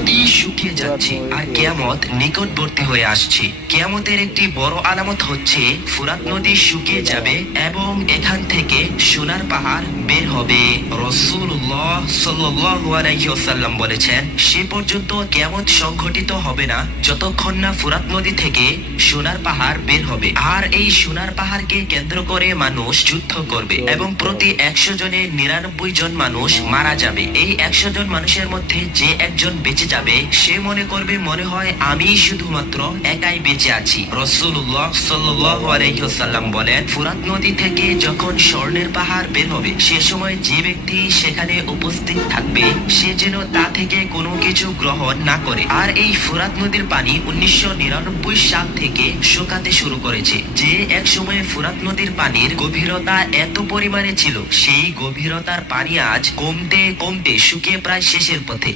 নদী শুকিয়ে যাচ্ছে আর কিয়ামত নিকটবর্তী হয়ে আসছে। কিয়ামতের একটি বড় আলামত হচ্ছে ফুরাত নদী শুকিয়ে যাবে এবং এখান থেকে সোনার পাহাড় বের হবে। রাসূলুল্লাহ সাল্লাল্লাহু আলাইহি ওয়াসাল্লাম বলেছেন, সে পর্যন্ত কিয়ামত সংঘটিত হবে না যতক্ষণ না ফুরাত নদী থেকে সোনার পাহাড় বের হবে। আর এই সোনার পাহাড়কে কেন্দ্র করে মানুষ যুদ্ধ করবে এবং প্রতি 100 জনে 99 জন মানুষ মারা যাবে। এই 100 জন মানুষের মধ্যে যে একজন বেঁচে যাবে সে মনে করবে মনে হয় আমি শুধুমাত্র একাই বেঁচে আছি। রাসূলুল্লাহ সাল্লাল্লাহু আলাইহি ওয়াসাল্লাম বলেন, ফুরাত নদী থেকে যখন স্বর্ণের পাহাড় বের হবে সে সময় যে ব্যক্তি সেখানে উপস্থিত থাকবে সে যেন তা থেকে কোনো কিছু গ্রহণ না করে। আর এই ফুরাত নদীর পানি 1999 সাল থেকে শুকাতে শুরু করেছে। যে এক সময়ে ফুরাত নদীর পানির গভীরতা এত পরিমাণে ছিল সেই গভীরতার পানি আজ কমতে কমতে শুকিয়ে প্রায় শেষের পথে।